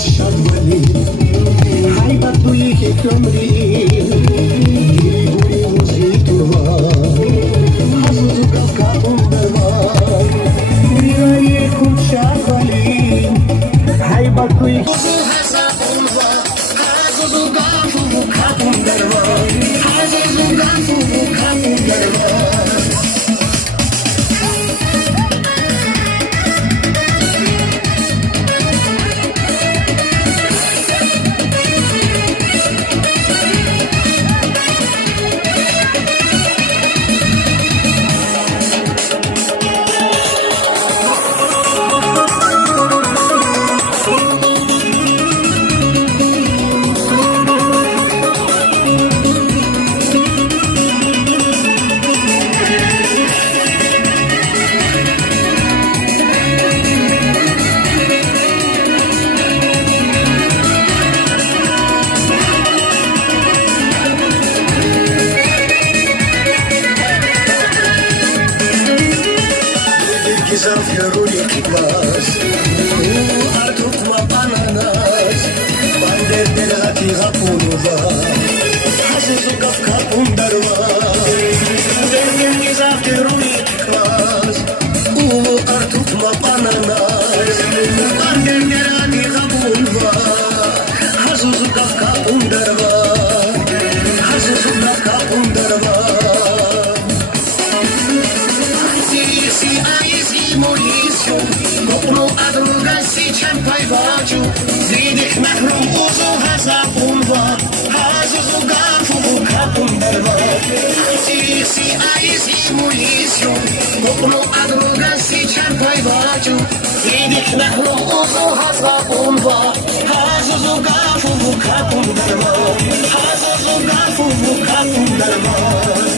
شادولی حیبت توی که کمری دیری گوی روزی تو حسوزو کفکا اندرمان میرای کن شادولی حیبت توی Zafiorul echipaj Artuc ma bananas Bander de la tira punova Hazuzu kafka pundarva Zafiorul echipaj Artuc ma bananas Bander de la tira punova Hazuzu kafka pundarva Hazuzu kafka pundarva Kopnu a druga si čempaj vađu Zidih mehrum uzu haza punva Hazuzu gafu kapun derva Si a izimu lisju Kopnu a druga si čempaj vađu Zidih mehrum uzu haza punva Hazuzu gafu kapun derva Hazuzu gafu kapun derva